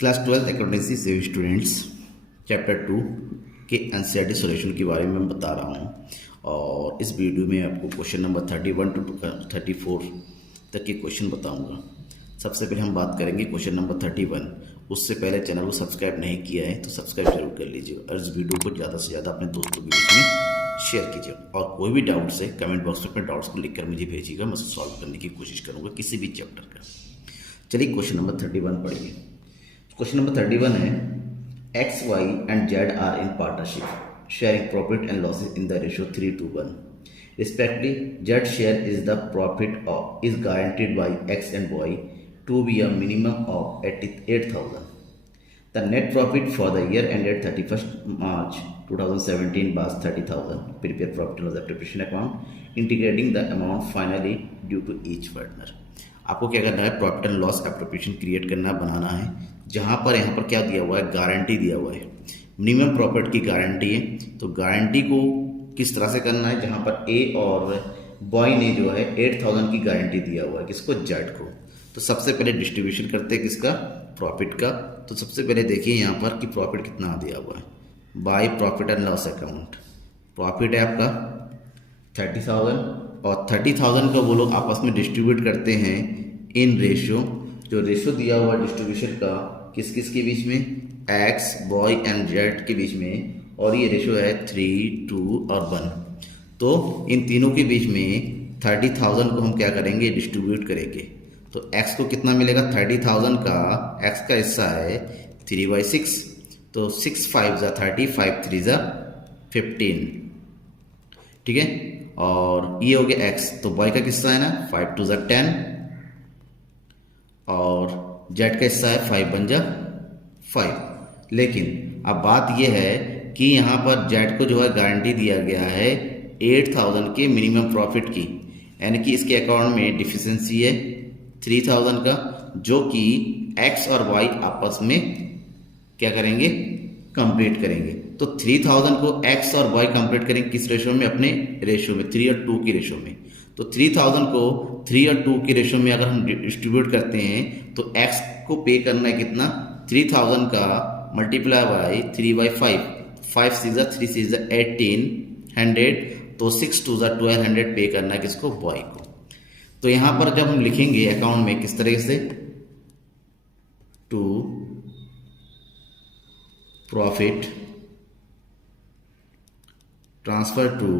Class 12 accountancy से students chapter 2 के NCERT solution के बारे में मैं बता रहा हूँ और इस वीडियो में आपको क्वेश्चन नंबर 31 टू 34 तक के क्वेश्चन बताऊँगा। सबसे पहले हम बात करेंगे क्वेश्चन नंबर 31। उससे पहले चैनल को सब्सक्राइब नहीं किया है तो सब्सक्राइब जरूर कर लीजिए और इस वीडियो को ज़्यादा से ज़्यादा अपने दोस्तों के बीच में शेयर कीजिए और कोई भी डाउट्स है कमेंट बॉक्स में अपने डाउट्स को लिखकर मुझे भेजिएगा, मैं उसे सॉल्व करने की कोशिश करूँगा किसी भी चैप्टर का। चलिए क्वेश्चन नंबर 31 पढ़िए। क्वेश्चन नंबर 31 है X Y and Z are in partnership sharing profit and losses in the ratio 3:1 respectively. Z share is the profit of is guaranteed by X and Y to be a minimum of 8,000. The net profit for the year ended 31st March 2017 was 30,000. Prepare profit and loss appropriation account integrating the amount finally due to each partner. आपको क्या करना है, profit and loss appropriation create करना बनाना है। जहाँ पर यहाँ पर क्या दिया हुआ है, गारंटी दिया हुआ है, मिनिमम प्रॉफिट की गारंटी है। तो गारंटी को किस तरह से करना है, जहाँ पर ए और बॉय ने जो है 8,000 की गारंटी दिया हुआ है, किसको, जेड को। तो सबसे पहले डिस्ट्रीब्यूशन करते हैं किसका, प्रॉफिट का। तो सबसे पहले देखिए यहाँ पर कि प्रॉफिट कितना दिया हुआ है, by profit and loss account. Profit है आपका 30,000 और 30,000 को वो लोग आपस में डिस्ट्रीब्यूट करते हैं इन रेशियो। जो रेशियो दिया हुआ डिस्ट्रीब्यूशन का किस किस के बीच में, एक्स, बॉय एंड जेड के बीच में, और ये रेशियो है 3, 2 और 1। तो इन तीनों के बीच में 30,000 को हम क्या करेंगे, डिस्ट्रीब्यूट करेंगे। तो एक्स को कितना मिलेगा, 30,000 का एक्स का हिस्सा है 3/6। तो 6 5 ज़ा 30, 5 3 ज़ा 15, ठीक है। और ये हो गया एक्स। तो बॉय का किस्सा है ना 5 2 ज़ा 10 और जेड का हिस्सा है 5 1 ज़ा 5। लेकिन अब बात यह है कि यहाँ पर जेड को जो है गारंटी दिया गया है 8,000 के मिनिमम प्रॉफिट की, यानी कि इसके अकाउंट में डिफिशिएंसी है 3,000 का, जो कि एक्स और वाई आपस में क्या करेंगे, कंप्लीट करेंगे। तो 3,000 को एक्स और वाई कंप्लीट करेंगे किस रेशो में, अपने रेशो में 3 और 2 की रेशो में। तो 3,000 को 3 और 2 की रेशो में अगर हम डिस्ट्रीब्यूट करते हैं तो एक्स को पे करना है कितना, 3,000 का मल्टीप्लाई बाई 3/5, 5 6 ज़ा 3 6 ज़ा 1800। तो 6 2 ज़ा 1200 पे करना है किसको, बॉय को। तो यहाँ पर जब हम लिखेंगे अकाउंट में किस तरीके से, to profit transfer to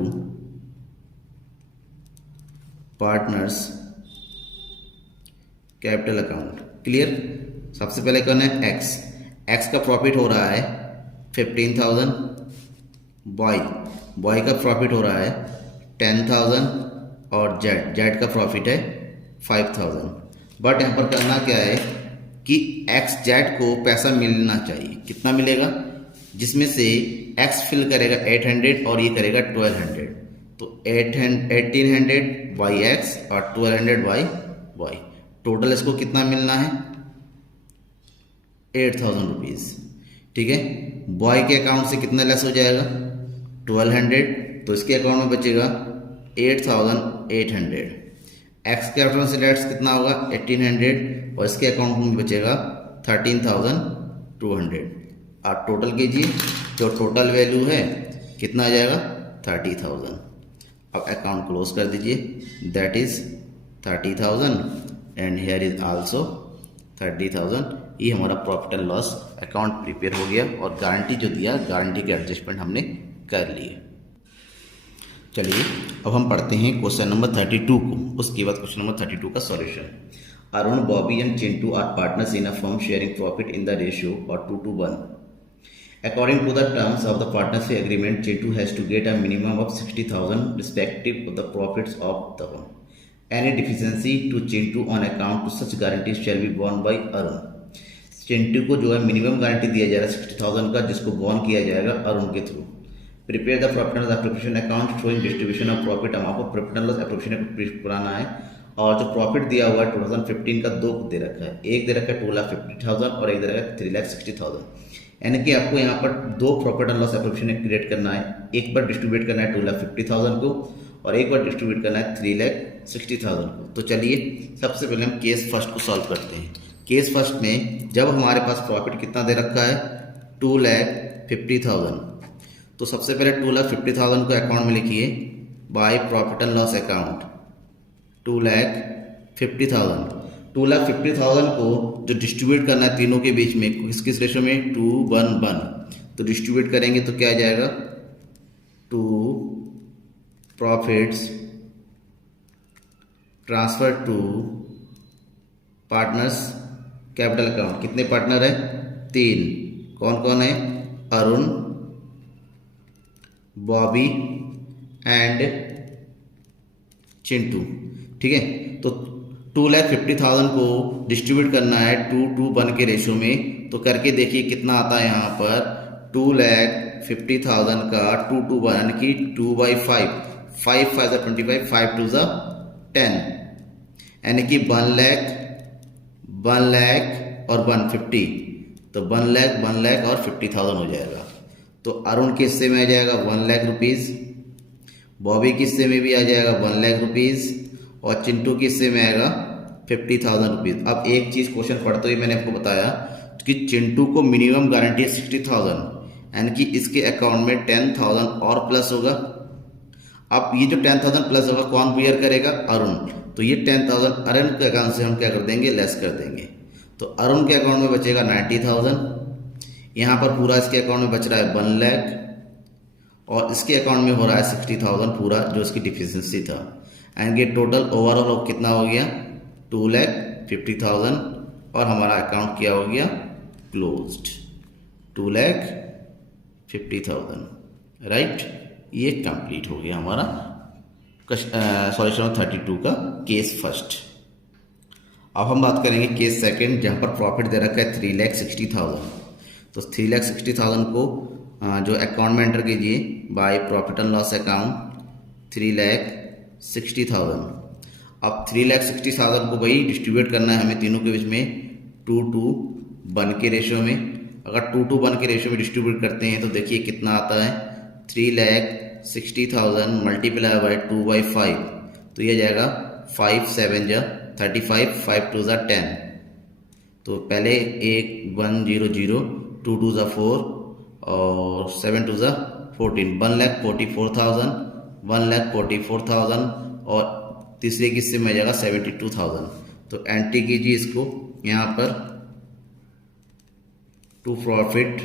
partners capital account. Clear. सबसे पहले कौन है, एक्स। एक्स का प्रॉफिट हो रहा है 15,000, बॉय का प्रॉफिट हो रहा है 10,000 और जेड का प्रॉफिट है 5,000। बट यहाँ पर करना क्या है कि एक्स जेड को पैसा मिलना चाहिए। कितना मिलेगा, जिसमें से एक्स फिल करेगा 800 और ये करेगा 1200। तो 1800 बाई एक्स और 1200 बाई वाई। टोटल इसको कितना मिलना है, 8,000 रुपीज़, ठीक है। बॉय के अकाउंट से कितना लेस हो जाएगा, 1200। तो इसके अकाउंट में बचेगा 8,800। एक्स के अकाउंट से लेस कितना होगा, 1,800 और इसके अकाउंट में बचेगा 13,200। और टोटल कीजिए, जो टोटल वैल्यू है कितना आ जाएगा, 30,000। अब अकाउंट क्लोज कर दीजिए, that is 30,000 and here is also 30,000। ये हमारा profit and loss account prepare हो गया और गारंटी जो दिया, गारंटी के एडजस्टमेंट हमने कर लिए। चलिए अब हम पढ़ते हैं क्वेश्चन नंबर 32 को, उसके बाद क्वेश्चन नंबर 32 का solution. Arun, Bobby and Chintu are partners in a firm sharing profit in the ratio और 2:1। According to the terms of the partnership agreement, Chintu has to get a minimum of 60,000 respective of the profits of the firm. Any deficiency to Chintu on account to such guarantees shall be borne by Arun. Chintu को जो है minimum guarantee दिया जाएगा 60,000 का, जिसको born किया जाएगा अरुण के through. Prepare the profit and loss appropriation account showing distribution of profit amount of profit and loss appropriation कराना है। और जो प्रॉफिट दिया हुआ है 2015 का दो दे रखा है, एक दे रखा है 2,50,000 और एक दे रखा है 3,60,000। यानी कि आपको यहाँ पर दो profit and loss appropriation create करना है। एक बार डिस्ट्रीब्यूट करना है 2,50,000 को और एक बार डिस्ट्रीब्यूट करना है 3,60,000 को। तो चलिए सबसे पहले हम केस फर्स्ट को सॉल्व करते हैं। केस फर्स्ट में जब हमारे पास प्रॉफिट कितना दे रखा है 2,50,000, तो सबसे पहले 2,50,000 को अकाउंट में लिखिए by profit and loss account. 2,50,000 2,50,000 को जो डिस्ट्रीब्यूट करना है तीनों के बीच में किस रेशो में 2:1, तो डिस्ट्रीब्यूट करेंगे तो क्या आ जाएगा 2 profits transfer to partners capital account. कितने पार्टनर है 3, कौन कौन है अरुण, बॉबी एंड चिंटू। ठीक है, तो 2,50,000 को डिस्ट्रीब्यूट करना है 2:1 के रेशो में, तो करके देखिए कितना आता है यहाँ पर 2,50,000 का 2:1 यानी कि 2/5, 5 5 25, 5 2 10, यानी कि 1 लाख और 150, तो 1 लाख और 50,000 हो जाएगा। तो अरुण के हिस्से में आ जाएगा 1 लाख रुपीज़, बॉबी के हिस्से में भी आ जाएगा 1 लाख रुपीज़ और चिंटू के हिस्से में आएगा 50,000 रुपीज़। अब एक चीज़ क्वेश्चन पढ़ते हुए मैंने आपको बताया कि चिंटू को मिनिमम गारंटी है 60,000, यानी कि इसके अकाउंट में 10,000 और प्लस होगा। अब ये जो 10,000 प्लस होगा कौन बियर करेगा अरुण, तो ये 10,000 अरुण के अकाउंट से हम क्या कर देंगे लेस कर देंगे, तो अरुण के अकाउंट में बचेगा 90,000। यहाँ पर पूरा इसके अकाउंट में बच रहा है 1 लाख और इसके अकाउंट में हो रहा है 60,000 पूरा जो इसकी डिफिशियंसी था, एंड ये टोटल ओवरऑल कितना हो गया 2,50,000 और हमारा अकाउंट क्या हो गया क्लोज्ड 2,50,000, राइट। ये कंप्लीट हो गया हमारा सॉल्यूशन ऑफ 32 का केस फर्स्ट। अब हम बात करेंगे केस सेकंड, जहाँ पर प्रॉफिट दे रखा है 3,60,000। तो 3,60,000 को जो अकाउंट में एंटर कीजिए by profit and loss account 3,60,000। अब 3,60,000 को भाई डिस्ट्रीब्यूट करना है हमें तीनों के बीच में 2:1 के रेशो में। अगर 2:1 के रेशो में डिस्ट्रीब्यूट करते हैं तो देखिए कितना आता है 3,60,000 मल्टीप्लाई बाय 2/5, तो ये जाएगा 5 7 35, 5 2 10। तो पहले 1 1 0 0, 2 2 4 और 7 2 14, 1,44,000, 1,44,000 और तीसरे किस्से में जाएगा 72,000। तो एंट्री कीजिए इसको यहाँ पर to profit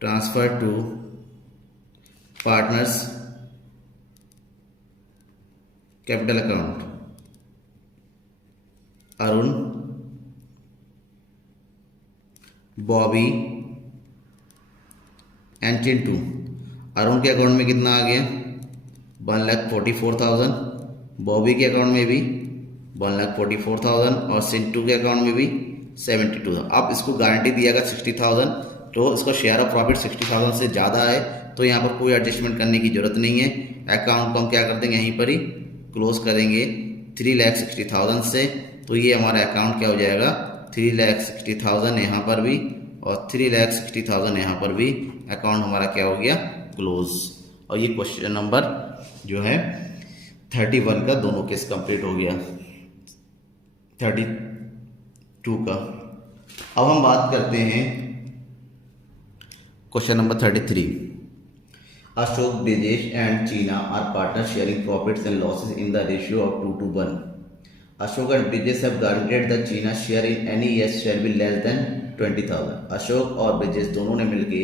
transfer to partners capital account Arun, Bobby and Chintu. Arun के अकाउंट में कितना आ गया 1,44,000, बॉबी के अकाउंट में भी 1,44,000 और चिंटू के अकाउंट में भी 72,000। अब इसको गारंटी दिया 60,000, तो इसका शेयर ऑफ प्रॉफिट 60,000 से ज़्यादा है, तो यहाँ पर कोई एडजस्टमेंट करने की जरूरत नहीं है। अकाउंट को हम क्या कर देंगे यहीं पर ही क्लोज करेंगे 3,60,000 से, तो ये हमारा अकाउंट क्या हो जाएगा 3,60,000 यहाँ पर भी और 3,60,000 यहाँ पर भी, अकाउंट हमारा क्या हो गया क्लोज। और ये क्वेश्चन नंबर जो है 31 का दोनों केस कंप्लीट हो गया 32 का। अब हम बात करते हैं question number 33। Ashok, Brijesh and Cheena are partners sharing profits and losses in the ratio of 2:1. Ashok and Brijesh have guaranteed that Cheena's share in any year shall be less than 20,000. Ashok और ब्रिजेश दोनों ने मिलके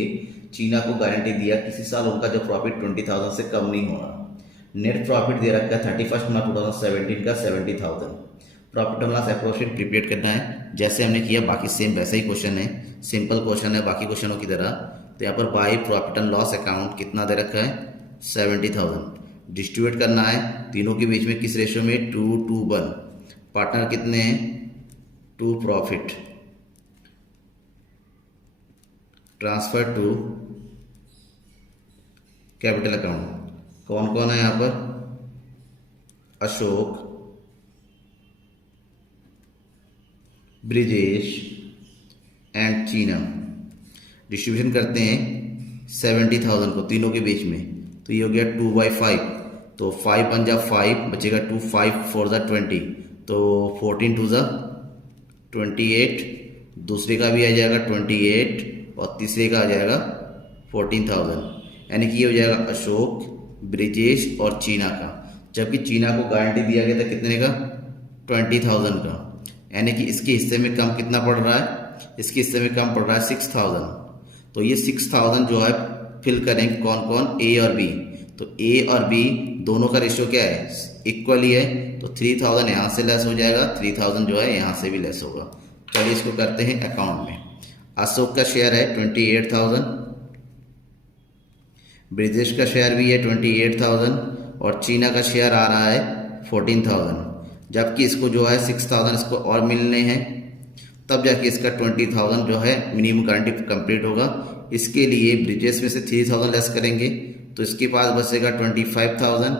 चीना को guarantee दिया किसी साल उनका जो प्रॉफिट 20,000 से कम नहीं होना। नेट प्रॉफिट दे रखा है 31 मार्च 2017 का 70,000। Profit and loss approach prepare करना है जैसे हमने किया, बाकी सेम वैसा ही क्वेश्चन है, सिंपल क्वेश्चन है बाकी क्वेश्चनों की तरह। तो यहाँ पर by profit and loss account कितना दे रखा है 70,000, डिस्ट्रीब्यूट करना है तीनों के बीच में किस रेशो में 2:1। पार्टनर कितने हैं 2 profit transfer to capital account. कौन कौन है यहाँ पर अशोक, ब्रिजेश एंड चीना। डिस्ट्रीब्यूशन करते हैं 70,000 को तीनों के बीच में, तो ये हो गया 2/5, तो 5 1 5 बचेगा 2 5 4 20, तो 14 टू ज़ा 28, दूसरे का भी आ जाएगा 28 और तीसरे का आ जाएगा 14,000, यानी कि ये हो जाएगा अशोक, ब्रिजेश और चीना का। जबकि चीना को गारंटी दिया गया था कितने का? 20,000 का, यानी कि इसके हिस्से में कम कितना पड़ रहा है? इसके हिस्से में कम पड़ रहा है 6,000। तो ये 6,000 जो है फिल करेंगे कौन कौन? ए और बी। तो ए और बी दोनों का रेशियो क्या है? इक्वल ही है। तो 3,000 यहाँ से लेस हो जाएगा, 3,000 जो है यहाँ से भी लेस होगा। चलिए इसको करते हैं अकाउंट में। अशोक का शेयर है 28,000, ब्रिजेश का शेयर भी है 28,000 और चीना का शेयर आ रहा है 14,000। जबकि इसको जो है 6,000 इसको और मिलने हैं, तब जाके इसका 20,000 जो है मिनिमम गारंटी कंप्लीट होगा। इसके लिए ब्रिजेश में से 3,000 लेस करेंगे तो इसके पास बचेगा 25,000।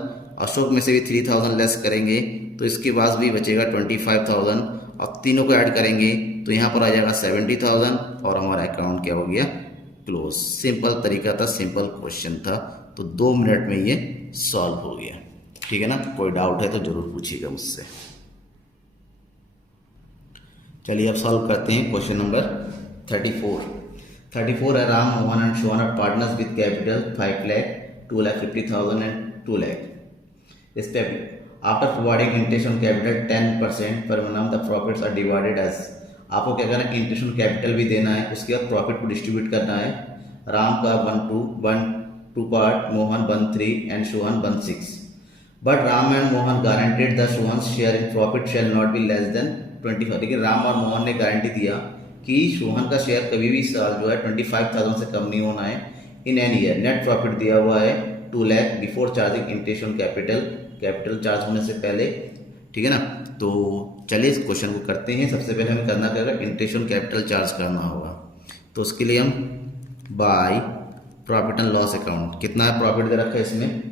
अशोक में से भी 3,000 लेस करेंगे तो इसके पास भी बचेगा 25,000। अब तीनों को ऐड करेंगे तो यहाँ पर आ जाएगा 70,000 और हमारा अकाउंट क्या हो गया? क्लोज। सिंपल तरीका था, सिंपल क्वेश्चन था, तो 2 मिनट में ये सॉल्व हो गया। ठीक है ना? कोई डाउट है तो जरूर पूछिएगा मुझसे। चलिए अब सॉल्व करते हैं क्वेश्चन नंबर 34 है। Ram, Mohan and Sohan are partners with capital 5 lakh, 2,50,000 and 2 lakh. After providing interest on capital 10% per annum, the profits are divided as। आपको क्या करना है? इंटरेस्ट ऑन कैपिटल भी देना है, उसके बाद प्रॉफिट को डिस्ट्रीब्यूट करना है। राम का 1 part, Mohan 1/3 and Sohan 1/6। But Ram and Mohan guaranteed the Sohan share in profit shall not be less than 25। लेकिन राम और मोहन ने गारंटी दिया कि सोहन का शेयर कभी भी साल जो है 25,000 से कम नहीं होना है in an year. Net profit दिया हुआ है 2 lakh before charging interest on capital charge होने से पहले। ठीक है ना? तो चलिए इस क्वेश्चन को करते हैं। सबसे पहले हमें करना क्या होगा? इंटरेस्ट ऑन कैपिटल चार्ज करना होगा। तो उसके लिए हम by profit and loss account, कितना प्रॉफिट दे रखा है इसमें?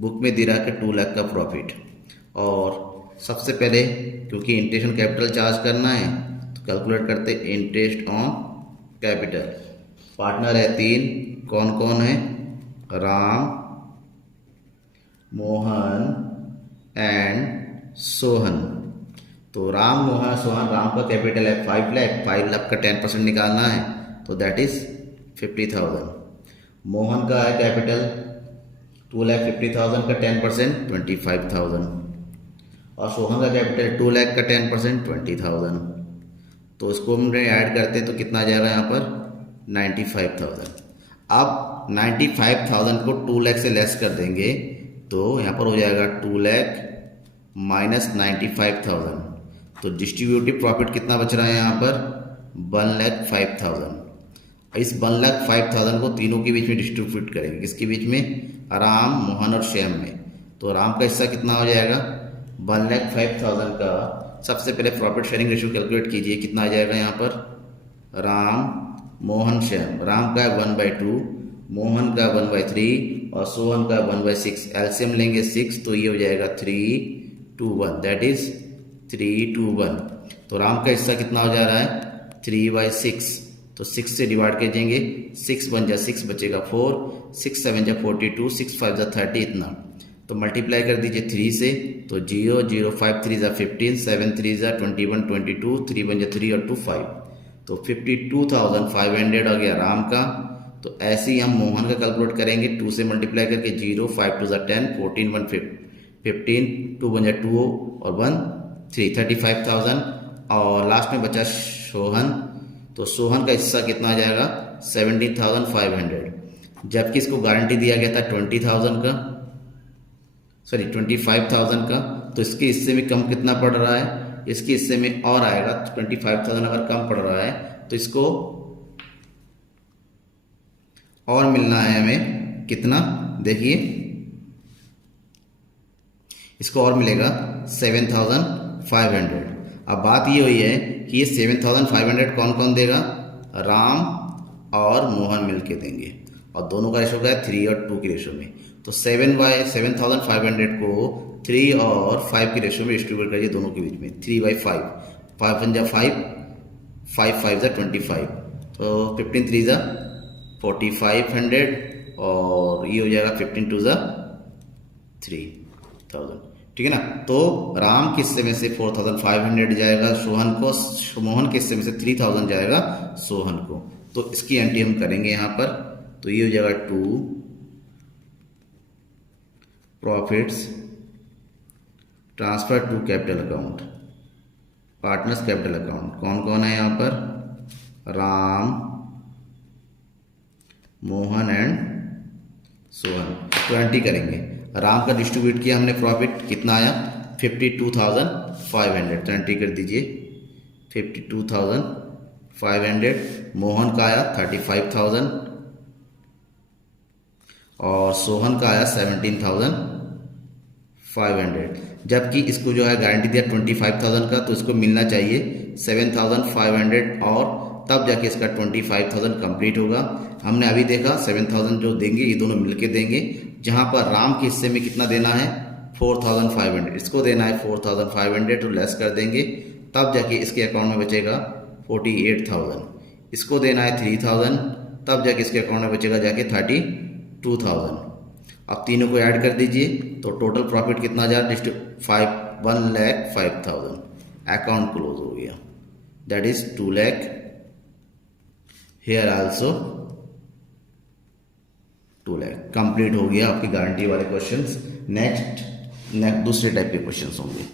बुक में दे रहा है 2 लाख का प्रॉफिट। और सबसे पहले क्योंकि इंटरेस्ट ऑन कैपिटल चार्ज करना है तो कैलकुलेट करते इंटरेस्ट ऑन कैपिटल। पार्टनर है 3, कौन कौन है? राम, मोहन एंड सोहन। तो राम, मोहन, सोहन, राम का कैपिटल है 5 लाख, 5 लाख का 10% निकालना है तो दैट इज 50,000। मोहन का है कैपिटल 2,50,000 का 10% 25,000 और सोहन का कैपिटल 2 लाख का 10% 20,000। तो इसको हम ऐड करते हैं तो कितना आ जाएगा यहाँ पर? 95,000। अब 95,000 को 2 लाख से लेस कर देंगे तो यहाँ पर हो जाएगा 2 लाख माइनस 95,000। तो डिस्ट्रीब्यूटिव प्रॉफिट कितना बच रहा है यहाँ पर? 1,05,000। इस 1,05,000 को तीनों के बीच में डिस्ट्रीब्यूट करेंगे। किसके बीच में? राम, मोहन और श्याम में। तो राम का हिस्सा कितना हो जाएगा? 1,05,000 का सबसे पहले प्रॉफिट शेयरिंग रेशियो कैलकुलेट कीजिए, कितना आ जाएगा यहाँ पर? राम, मोहन, श्याम। राम का 1/2, मोहन का 1/3 और सोहन का 1/6। एलसीएम लेंगे 6 तो ये हो जाएगा 3/1, दैट इज 3/1। तो राम का हिस्सा कितना हो जा रहा है? 3/6। तो 6 से डिवाइड कर देंगे, 6 बन जा 6 बचेगा 4, 6 7 जा 42, 6 5 जा 30 इतना। तो मल्टीप्लाई कर दीजिए 3 से तो 0 0 5 3 जा 15, 7 3 जा 21 22, 3 बन जा 3 और 2 5। तो 52,500 आ गया राम का। तो ऐसे ही हम मोहन का कैलकुलेट करेंगे 2 से मल्टीप्लाई करके 0 5 2 जा 10, 14 1 15, 2 बन जा 2 और 1 3, 35,000। और लास्ट में बचा सोहन। तो सोहन का हिस्सा कितना आ जाएगा? 17,500। जबकि इसको गारंटी दिया गया था 25,000 का। तो इसके हिस्से में कम कितना पड़ रहा है? इसके हिस्से में और आएगा 25,000। अगर कम पड़ रहा है तो इसको और मिलना है हमें कितना? देखिए इसको और मिलेगा 7,500। अब बात ये हुई है कि ये 7,500 कौन कौन देगा? राम और मोहन मिलके देंगे और दोनों का रेशो क्या है? 3 और 2 के रेशो में। तो 7/7,500 को 3 और 5 के रेशो में डिस्ट्रीब्यूट करिए दोनों के बीच में। 3/5, 5 1 जा 5, 5 5 जा 25। तो 15 3 जा 4,500 और ये हो जाएगा 15 2 जा 3,000। ठीक है ना। तो राम के हिस्से में से 4500 जाएगा सोहन को, मोहन के हिस्से में से 3000 जाएगा सोहन को। तो इसकी एंट्री हम करेंगे यहाँ पर। तो ये हो जाएगा 2 profits transfer to capital account, partners capital account. कौन कौन है यहाँ पर? राम, मोहन एंड सोहन। तो एंट्री करेंगे। राम का डिस्ट्रीब्यूट किया हमने, प्रॉफिट कितना आया? 52,500। तो एंट्री कर दीजिए 52,500। मोहन का आया 35,000 और सोहन का आया 17,500। जबकि इसको जो है गारंटी दिया 25,000 का, तो इसको मिलना चाहिए 7,500 और तब जाके इसका 25,000 कंप्लीट होगा। हमने अभी देखा 7,000 जो देंगे ये दोनों मिलके देंगे। जहां पर राम के हिस्से में कितना देना है? 4,500। इसको देना है 4,500, तो लेस कर देंगे, तब जाके इसके अकाउंट में बचेगा 48,000। इसको देना है 3,000, तब जाके इसके अकाउंट में बचेगा जाके 32,000। अब तीनों को ऐड कर दीजिए तो टोटल प्रॉफिट कितना जा? 1,05,000। अकाउंट क्लोज हो गया। That is 2 lakh. Here also 2 lakh. Complete हो गया आपकी गारंटी वाले क्वेश्चंस। नेक्स्ट दूसरे टाइप के क्वेश्चंस होंगे।